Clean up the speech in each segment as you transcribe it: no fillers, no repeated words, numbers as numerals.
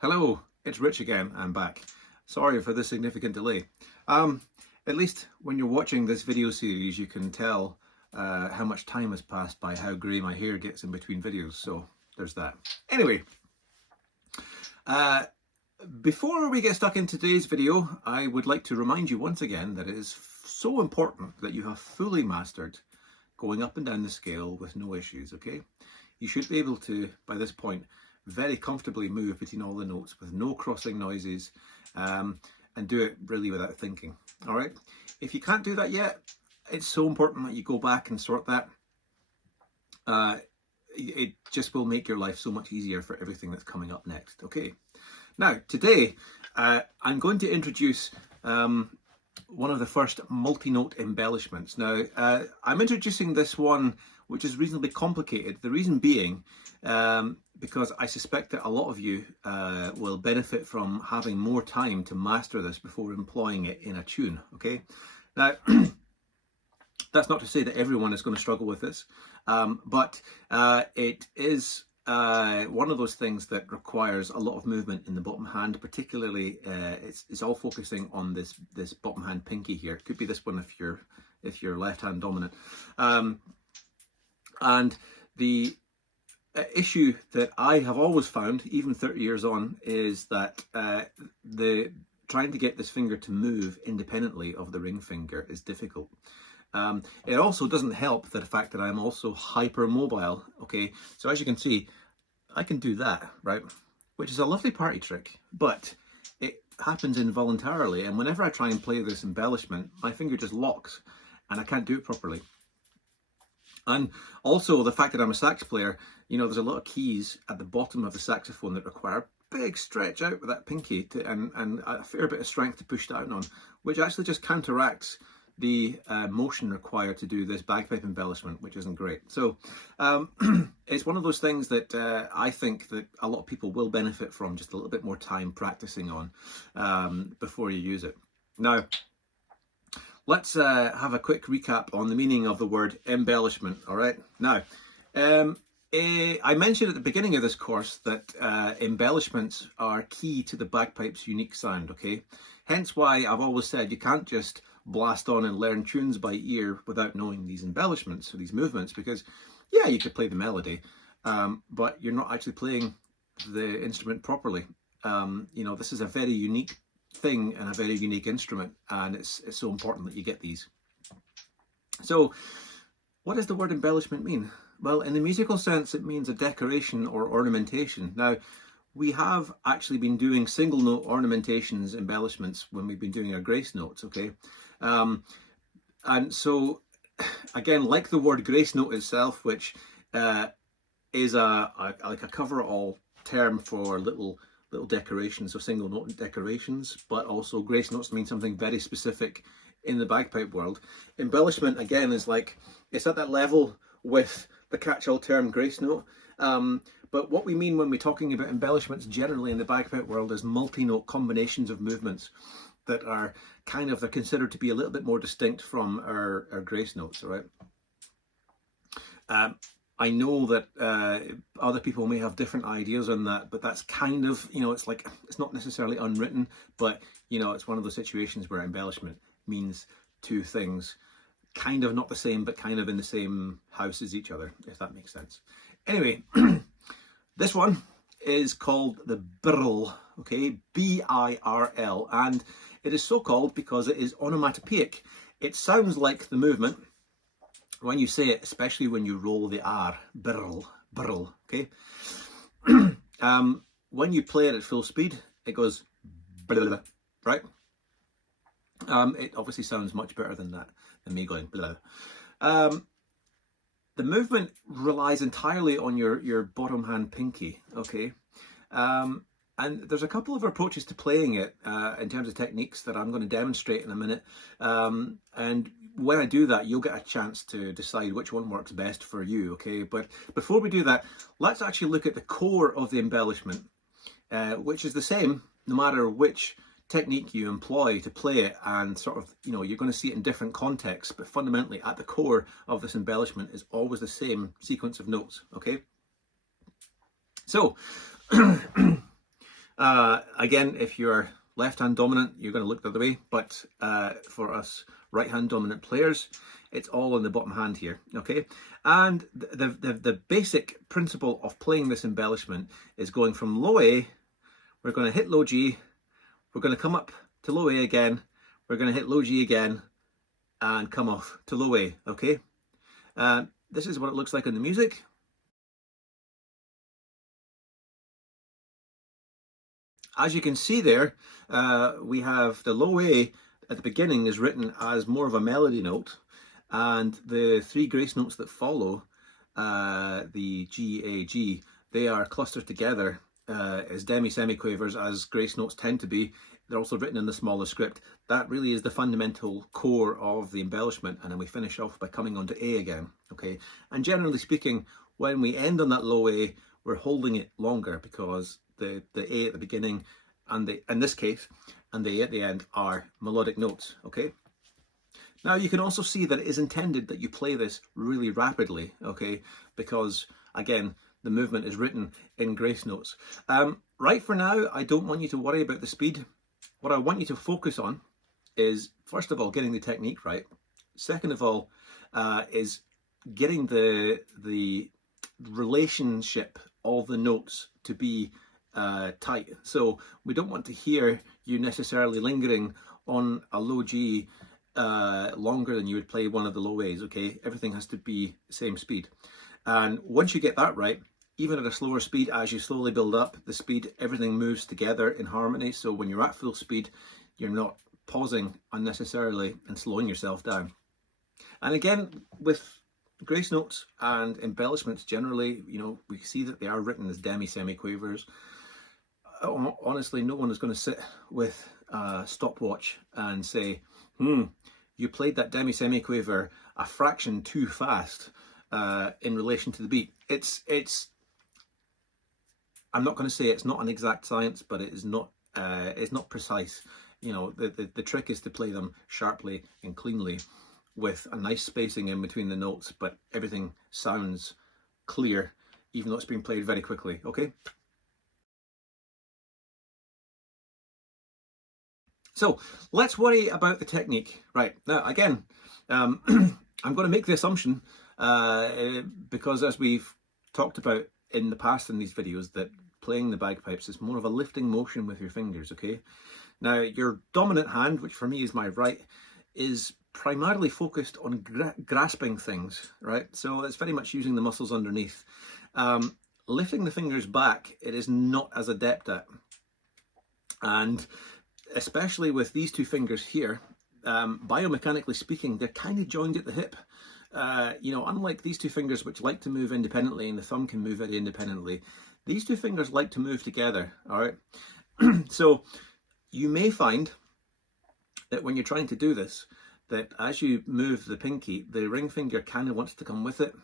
Hello, it's Rich again. I'm back. Sorry for the significant delay. At least when you're watching this video series, you can tell how much time has passed by how grey my hair gets in between videos. So there's that. Anyway, before we get stuck in today's video, I would like to remind you once again that it is so important that you have fully mastered going up and down the scale with no issues, okay? You should be able to, by this point, very comfortably move between all the notes with no crossing noises and do it really without thinking. All right. If you can't do that yet, it's so important that you go back and sort that. It just will make your life so much easier for everything that's coming up next. Okay. Now, today, I'm going to introduce one of the first multi-note embellishments. Now, I'm introducing this one, which is reasonably complicated. The reason being, because I suspect that a lot of you will benefit from having more time to master this before employing it in a tune, okay? Now, that's not to say that everyone is going to struggle with this, but it is one of those things that requires a lot of movement in the bottom hand, particularly it's all focusing on this bottom hand pinky here. It could be this one if you're left hand dominant. And the issue that I have always found, even 30 years on, is that trying to get this finger to move independently of the ring finger is difficult. It also doesn't help the fact that I'm also hypermobile, okay? So as you can see, I can do that, right? Which is a lovely party trick, but it happens involuntarily, and whenever I try and play this embellishment, my finger just locks and I can't do it properly. And also the fact that I'm a sax player, you know, there's a lot of keys at the bottom of the saxophone that require a big stretch out with that pinky and a fair bit of strength to push down on, which actually just counteracts the motion required to do this bagpipe embellishment, which isn't great. So it's one of those things that I think that a lot of people will benefit from just a little bit more time practicing on before you use it. Now, let's have a quick recap on the meaning of the word embellishment, all right? Now, I mentioned at the beginning of this course that embellishments are key to the bagpipe's unique sound, okay? Hence why I've always said you can't just blast on and learn tunes by ear without knowing these embellishments or these movements, because, yeah, you could play the melody, but you're not actually playing the instrument properly. You know, this is a very unique thing and a very unique instrument, and it's so important that you get these. So what does the word embellishment mean? Well, in the musical sense, it means a decoration or ornamentation. Now, we have actually been doing single note ornamentations, embellishments, when we've been doing our grace notes, okay? And so, again, like the word grace note itself, which is like a cover-all term for little decorations, so single note decorations, but also grace notes mean something very specific in the bagpipe world. Embellishment, again, is like, it's at that level with the catch-all term grace note. But what we mean when we're talking about embellishments generally in the bagpipe world is multi-note combinations of movements that are kind of, they're considered to be a little bit more distinct from our grace notes, all right? I know that other people may have different ideas on that, but that's kind of, you know, it's like, it's not necessarily unwritten, but, you know, it's one of those situations where embellishment means two things, kind of not the same, but kind of in the same house as each other, if that makes sense. Anyway, this one is called the Birl, okay, B-I-R-L, and it is so called because it is onomatopoeic. It sounds like the movement when you say it, especially when you roll the R, Birl, Birl, okay? When you play it at full speed, it goes, blah, right? It obviously sounds much better than that, than me going, blah. The movement relies entirely on your bottom hand pinky, okay? And there's a couple of approaches to playing it in terms of techniques that I'm going to demonstrate in a minute. And when I do that, you'll get a chance to decide which one works best for you, okay? But before we do that, let's actually look at the core of the embellishment, which is the same no matter which technique you employ to play it, and sort of, you know, you're going to see it in different contexts, but fundamentally at the core of this embellishment is always the same sequence of notes, okay? So Again, if you're left-hand dominant, you're going to look the other way, but for us right-hand dominant players, it's all in the bottom hand here, okay? And the basic principle of playing this embellishment is going from low A, we're going to hit low G, we're going to come up to low A again, we're going to hit low G again, and come off to low A, okay? This is what it looks like in the music. As you can see there, we have the low A at the beginning is written as more of a melody note, and the three grace notes that follow, the G, A, G, they are clustered together as demi-semiquavers, as grace notes tend to be. They're also written in the smaller script. That really is the fundamental core of the embellishment, and then we finish off by coming onto A again, okay? And generally speaking, when we end on that low A, we're holding it longer because the A at the beginning and in this case, and the A at the end are melodic notes, okay? Now you can also see that it is intended that you play this really rapidly, okay? Because again, the movement is written in grace notes. Right for now, I don't want you to worry about the speed. What I want you to focus on is, first of all, getting the technique right. Second of all, is getting the relationship of the notes to be tight. So we don't want to hear you necessarily lingering on a low G longer than you would play one of the low A's, okay? Everything has to be the same speed. And once you get that right, even at a slower speed, as you slowly build up the speed, everything moves together in harmony. So when you're at full speed, you're not pausing unnecessarily and slowing yourself down. And again, with grace notes and embellishments generally, you know, we see that they are written as demi-semiquavers. Honestly, no one is going to sit with a stopwatch and say, you played that demi-semiquaver a fraction too fast in relation to the beat. I'm not going to say it's not an exact science, but it's not precise. You know, the trick is to play them sharply and cleanly with a nice spacing in between the notes, but everything sounds clear, even though it's being played very quickly, okay? So let's worry about the technique. Right, now again, I'm going to make the assumption, because as we've talked about in the past in these videos, that playing the bagpipes is more of a lifting motion with your fingers, okay? Now your dominant hand, which for me is my right, is primarily focused on grasping things, right? So it's very much using the muscles underneath. Lifting the fingers back, it is not as adept at. And especially with these two fingers here, biomechanically speaking, they're kind of joined at the hip. You know, unlike these two fingers, which like to move independently, and the thumb can move very independently, these two fingers like to move together, all right? So you may find that when you're trying to do this, that as you move the pinky, the ring finger kind of wants to come with it,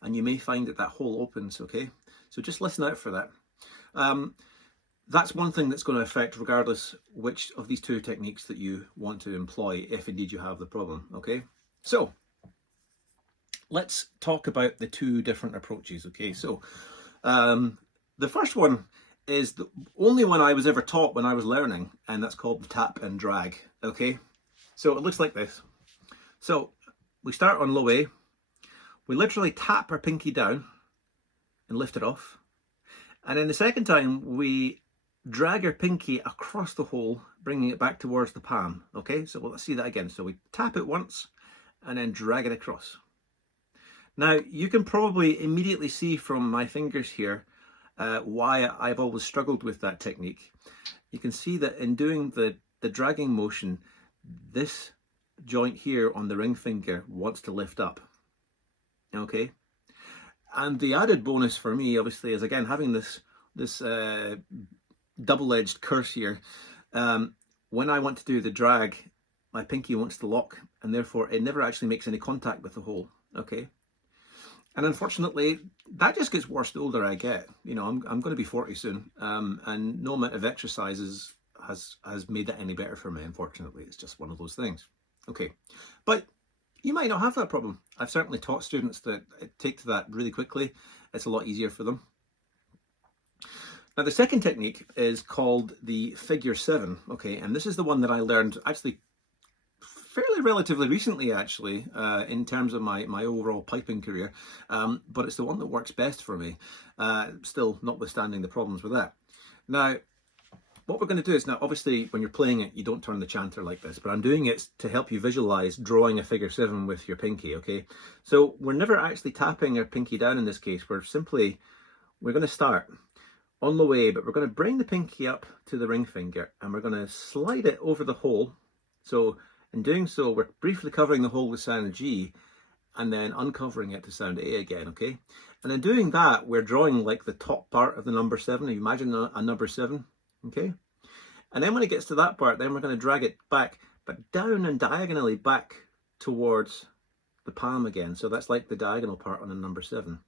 and you may find that that hole opens, okay? So just listen out for that. That's one thing that's going to affect regardless which of these two techniques that you want to employ, if indeed you have the problem, okay? So let's talk about the two different approaches, okay? So the first one is the only one I was ever taught when I was learning, and that's called the tap and drag, okay? So it looks like this. So we start on low A, we literally tap our pinky down and lift it off. And then the second time we drag our pinky across the hole, bringing it back towards the palm, okay? So let's see that again. So we tap it once and then drag it across. Now you can probably immediately see from my fingers here why I've always struggled with that technique. You can see that in doing the dragging motion, this joint here on the ring finger wants to lift up, okay? And the added bonus for me, obviously, is again having this double-edged curse here. When I want to do the drag, my pinky wants to lock, and therefore it never actually makes any contact with the hole, okay? And unfortunately, that just gets worse the older I get. You know, I'm going to be 40 soon, and no amount of exercises has made that any better for me, unfortunately. It's just one of those things. Okay, but you might not have that problem. I've certainly taught students that take to that really quickly. It's a lot easier for them. Now the second technique is called the figure 7, okay, and this is the one that I learned actually fairly relatively recently, actually, in terms of my overall piping career, but it's the one that works best for me, still notwithstanding the problems with that. Now, what we're going to do is, now obviously when you're playing it, you don't turn the chanter like this, but I'm doing it to help you visualize drawing a figure 7 with your pinky, okay? So we're never actually tapping our pinky down in this case, we're going to start on the way, but we're going to bring the pinky up to the ring finger and we're going to slide it over the hole. So in doing so, we're briefly covering the hole with sound G and then uncovering it to sound A again, okay? And in doing that, we're drawing like the top part of the number 7. You imagine a number 7, okay? And then when it gets to that part, then we're going to drag it back, but down and diagonally back towards the palm again. So that's like the diagonal part on a number 7.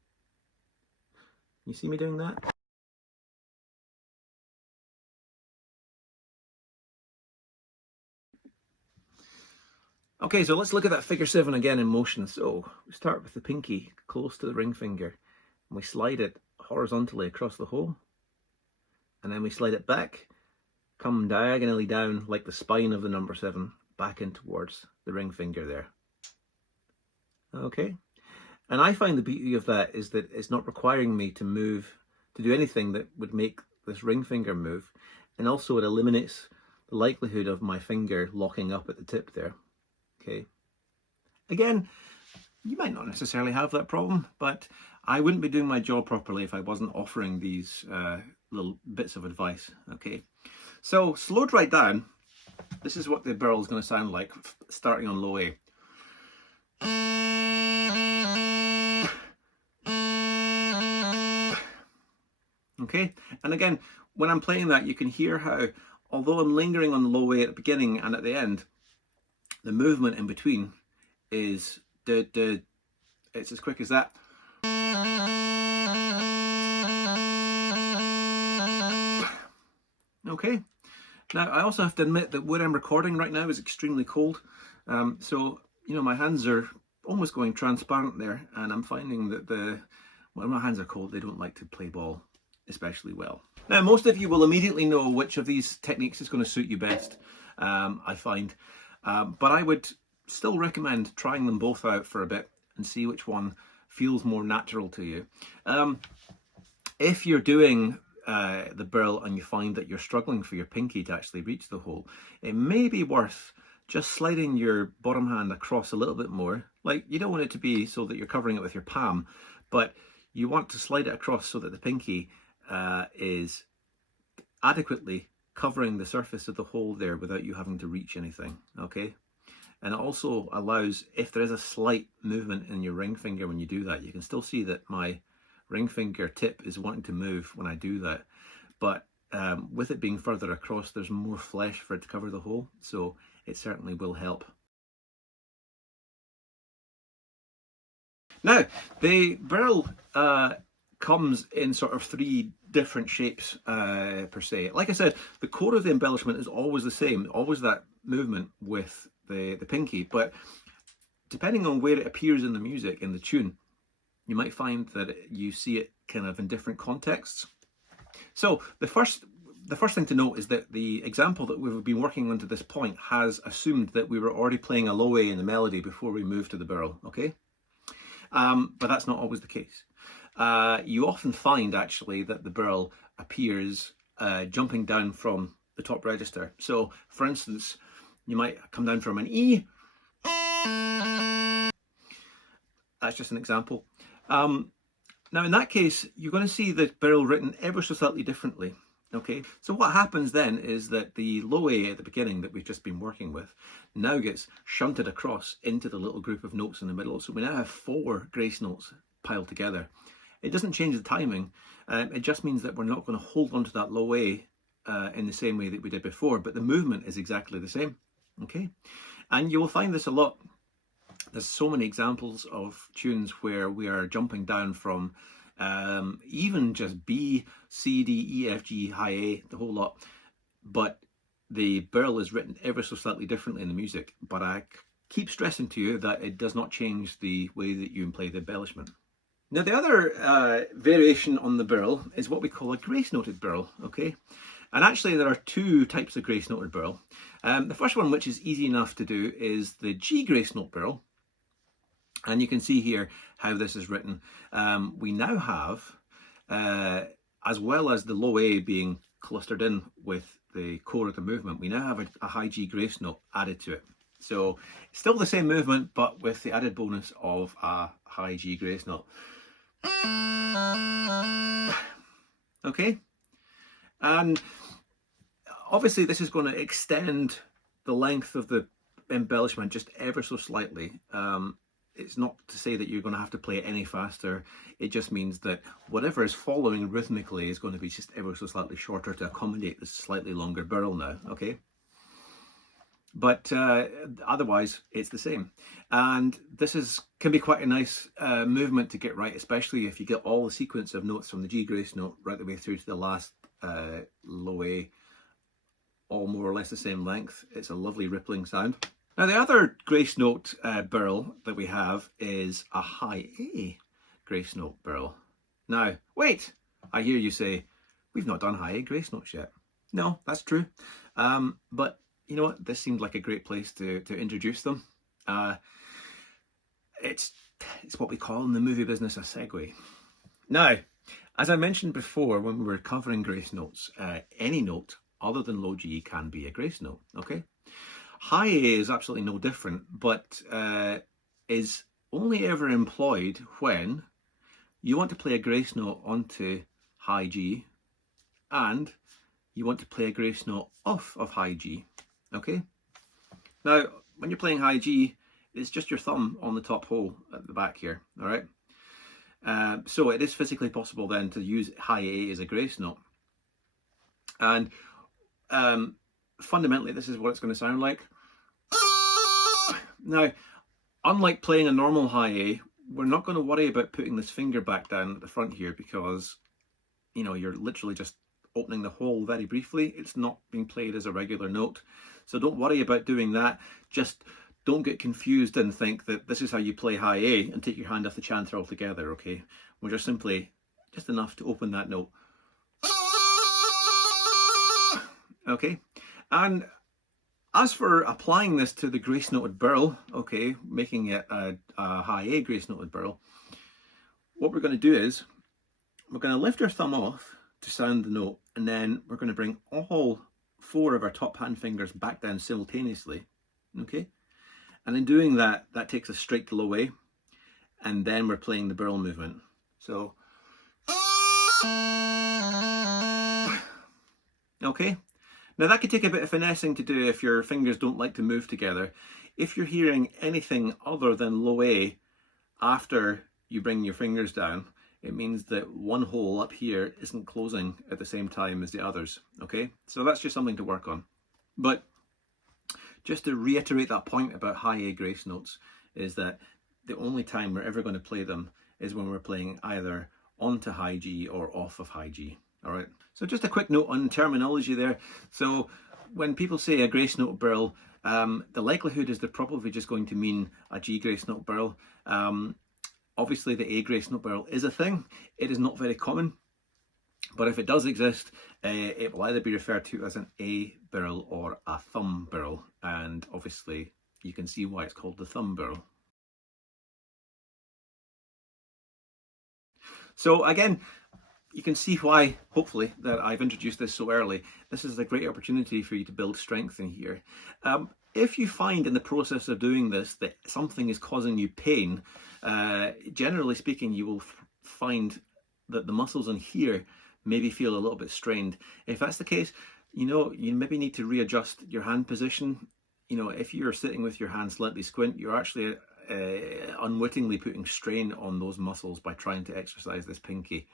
You see me doing that? Okay, so let's look at that figure 7 again in motion. So we start with the pinky close to the ring finger and we slide it horizontally across the hole, and then we slide it back, come diagonally down like the spine of the number 7 back in towards the ring finger there. Okay, and I find the beauty of that is that it's not requiring me to do anything that would make this ring finger move, and also it eliminates the likelihood of my finger locking up at the tip there. Okay. Again, you might not necessarily have that problem, but I wouldn't be doing my job properly if I wasn't offering these little bits of advice. Okay. So slowed right down, this is what the Birl is going to sound like, starting on low A. Okay, and again, when I'm playing that, you can hear how, although I'm lingering on the low A at the beginning and at the end, the movement in between is it's as quick as that. Okay, now I also have to admit that where I'm recording right now is extremely cold, so you know, my hands are almost going transparent there, and I'm finding that when my hands are cold, they don't like to play ball especially well. Now, most of you will immediately know which of these techniques is going to suit you best, I find. But I would still recommend trying them both out for a bit and see which one feels more natural to you. If you're doing the Birl and you find that you're struggling for your pinky to actually reach the hole, it may be worth just sliding your bottom hand across a little bit more. Like, you don't want it to be so that you're covering it with your palm, but you want to slide it across so that the pinky is adequately covering the surface of the hole there without you having to reach anything, okay? And it also allows, if there is a slight movement in your ring finger when you do that, you can still see that my ring finger tip is wanting to move when I do that. But with it being further across, there's more flesh for it to cover the hole, so it certainly will help. Now, the Birl comes in sort of 3 different shapes per se. Like I said, the core of the embellishment is always the same, always that movement with the pinky, but depending on where it appears in the music, in the tune, you might find that you see it kind of in different contexts. So the first thing to note is that the example that we've been working on to this point has assumed that we were already playing a low A in the melody before we moved to the Birl, okay? But that's not always the case. You often find actually that the Birl appears jumping down from the top register. So for instance, you might come down from an E. That's just an example. Now in that case, you're going to see the Birl written ever so slightly differently. Okay, so what happens then is that the low A at the beginning that we've just been working with now gets shunted across into the little group of notes in the middle. So we now have 4 grace notes piled together. It doesn't change the timing, it just means that we're not going to hold on to that low A in the same way that we did before, but the movement is exactly the same. Okay, and you will find this a lot. There's so many examples of tunes where we are jumping down from even just B, C, D, E, F, G, high A, the whole lot, but the Birl is written ever so slightly differently in the music. But I keep stressing to you that it does not change the way that you play the embellishment. Now the other variation on the Birl is what we call a grace noted Birl, okay? And actually there are two types of grace noted Birl. The first one, which is easy enough to do, is the G grace note Birl. And you can see here how this is written. We now have, as well as the low A being clustered in with the core of the movement, we now have a high G grace note added to it. So still the same movement, but with the added bonus of a high G grace note. Okay, and obviously this is going to extend the length of the embellishment just ever so slightly. It's not to say that you're going to have to play it any faster. It just means that whatever is following rhythmically is going to be just ever so slightly shorter to accommodate this slightly longer Birl now, okay? But otherwise, it's the same. And this can be quite a nice movement to get right, especially if you get all the sequence of notes from the G grace note right the way through to the last low A, all more or less the same length. It's a lovely rippling sound. Now the other grace note Birl that we have is a high A grace note Birl. Now, wait, I hear you say, we've not done high A grace notes yet. No, that's true. But you know what, this seemed like a great place to introduce them. It's what we call in the movie business a segue. Now, as I mentioned before when we were covering grace notes, any note other than low G can be a grace note, okay? High A is absolutely no different, but is only ever employed when you want to play a grace note onto high G and you want to play a grace note off of high G, okay? Now, when you're playing high G, it's just your thumb on the top hole at the back here, all right? So it is physically possible then to use high A as a grace note. And fundamentally, this is what it's going to sound like. Now, unlike playing a normal high A, we're not going to worry about putting this finger back down at the front here because, you know, you're literally just opening the hole very briefly. It's not being played as a regular note. So don't worry about doing that. Just don't get confused and think that this is how you play high A and take your hand off the chanter altogether, okay? We're just simply just enough to open that note. Okay, and as for applying this to the grace noted Birl, okay, making it a high A grace noted Birl, what we're going to do is we're going to lift our thumb off to sound the note, and then we're going to bring all four of our top hand fingers back down simultaneously, okay? And in doing that, that takes us straight to low A, and then we're playing the Birl movement. So, okay? Now that could take a bit of finessing to do if your fingers don't like to move together. If you're hearing anything other than low A after you bring your fingers down, it means that one hole up here isn't closing at the same time as the others, okay? So that's just something to work on. But just to reiterate that point about high A grace notes is that the only time we're ever going to play them is when we're playing either onto high G or off of high G. All right, so just a quick note on terminology there. So when people say a grace note Birl, the likelihood is they're probably just going to mean a G grace note Birl. Obviously the A grace note Birl is a thing. It is not very common, but if it does exist, it will either be referred to as an A Birl or a thumb Birl, and obviously you can see why it's called the thumb Birl. So again, you can see why, hopefully, that I've introduced this so early. This is a great opportunity for you to build strength in here. If you find in the process of doing this that something is causing you pain, generally speaking, you will find that the muscles in here maybe feel a little bit strained. If that's the case, you know, you maybe need to readjust your hand position. You know, if you're sitting with your hand slightly squint, you're actually unwittingly putting strain on those muscles by trying to exercise this pinky.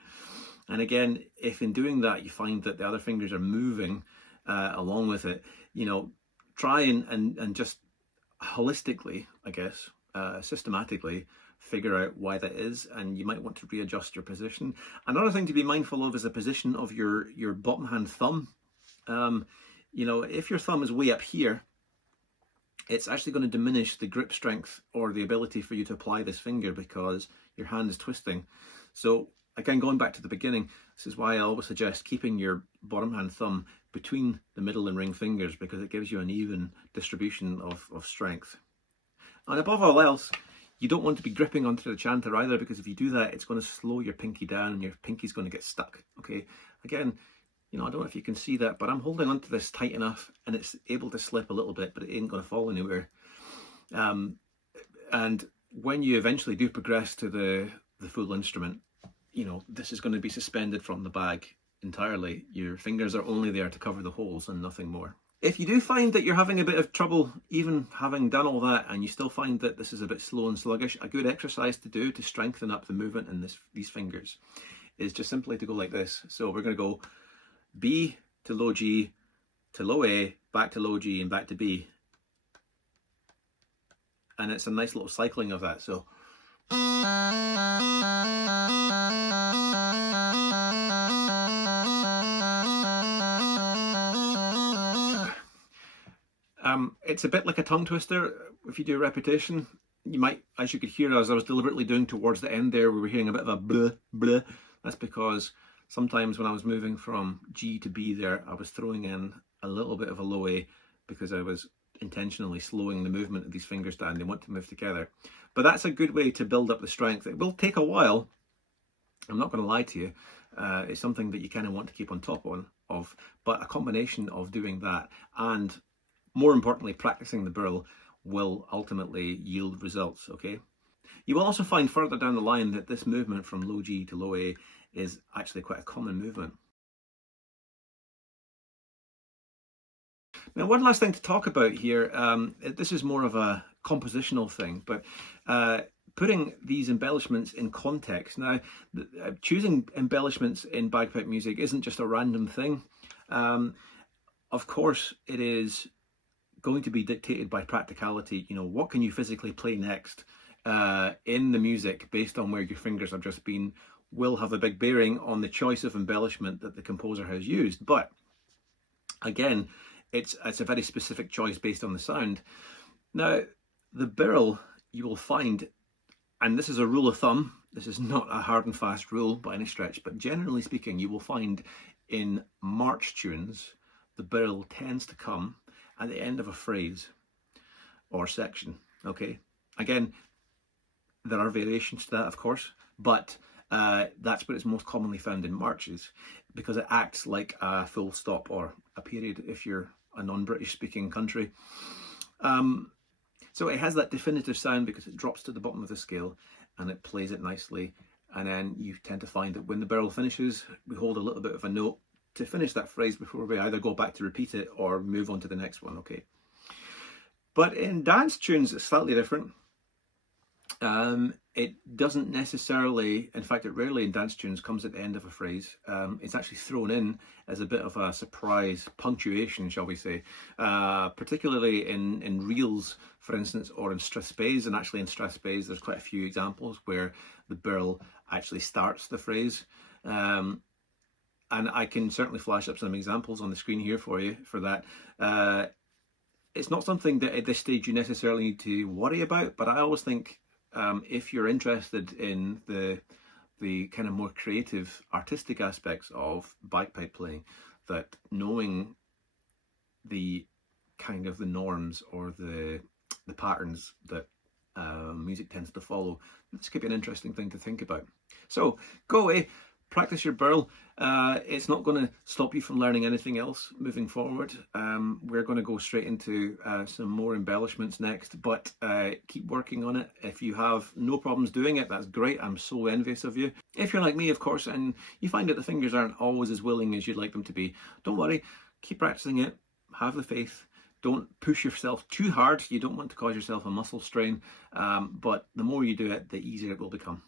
And again, if in doing that you find that the other fingers are moving along with it, you know, try and just holistically, I guess, systematically figure out why that is, and you might want to readjust your position. Another thing to be mindful of is the position of your bottom hand thumb. You know, if your thumb is way up here, it's actually going to diminish the grip strength or the ability for you to apply this finger because your hand is twisting. So again, going back to the beginning, this is why I always suggest keeping your bottom hand thumb between the middle and ring fingers, because it gives you an even distribution of strength. And above all else, you don't want to be gripping onto the chanter either, because if you do that, it's going to slow your pinky down and your pinky's going to get stuck. Okay, again, you know, I don't know if you can see that, but I'm holding onto this tight enough and it's able to slip a little bit, but it ain't going to fall anywhere. And when you eventually do progress to the full instrument, you know, this is going to be suspended from the bag entirely. Your fingers are only there to cover the holes and nothing more. If you do find that you're having a bit of trouble, even having done all that, and you still find that this is a bit slow and sluggish, a good exercise to do to strengthen up the movement in these fingers is just simply to go like this. So we're going to go B to low G to low A, back to low G and back to B. And it's a nice little cycling of that. So it's a bit like a tongue twister. If you do a repetition, you might, as you could hear as I was deliberately doing towards the end there, we were hearing a bit of a blah, blah. That's because sometimes when I was moving from G to B there, I was throwing in a little bit of a low A because I was intentionally slowing the movement of these fingers down. They want to move together. But that's a good way to build up the strength. It will take a while. I'm not going to lie to you. It's something that you kind of want to keep on top of, but a combination of doing that and, more importantly, practicing the Birl will ultimately yield results, okay? You will also find further down the line that this movement from low G to low A is actually quite a common movement. Now, one last thing to talk about here, this is more of a compositional thing, but putting these embellishments in context. Now, choosing embellishments in bagpipe music isn't just a random thing. Of course, it is going to be dictated by practicality. You know, what can you physically play next in the music based on where your fingers have just been will have a big bearing on the choice of embellishment that the composer has used. But again, it's a very specific choice based on the sound. Now, the Birl, you will find, and this is a rule of thumb, this is not a hard and fast rule by any stretch, but generally speaking, you will find in march tunes, the Birl tends to come at the end of a phrase or section, okay? Again, there are variations to that, of course, but that's where it's most commonly found in marches, because it acts like a full stop or a period if you're a non-British speaking country. So it has that definitive sound because it drops to the bottom of the scale and it plays it nicely. And then you tend to find that when the Birl finishes, we hold a little bit of a note to finish that phrase before we either go back to repeat it or move on to the next one, okay? But in dance tunes, it's slightly different. It doesn't necessarily, in fact, it rarely in dance tunes comes at the end of a phrase. It's actually thrown in as a bit of a surprise punctuation, shall we say, particularly in reels, for instance, or in strathspeys. And actually in strathspeys, there's quite a few examples where the Birl actually starts the phrase. And I can certainly flash up some examples on the screen here for you for that. It's not something that at this stage you necessarily need to worry about, but I always think if you're interested in the kind of more creative, artistic aspects of bagpipe playing, that knowing the kind of the norms or the patterns that music tends to follow, this could be an interesting thing to think about. So go away, practice your Birl. It's not going to stop you from learning anything else moving forward. We're going to go straight into some more embellishments next, but keep working on it. If you have no problems doing it, that's great. I'm so envious of you. If you're like me, of course, and you find that the fingers aren't always as willing as you'd like them to be, don't worry. Keep practicing it. Have the faith. Don't push yourself too hard. You don't want to cause yourself a muscle strain, but the more you do it, the easier it will become.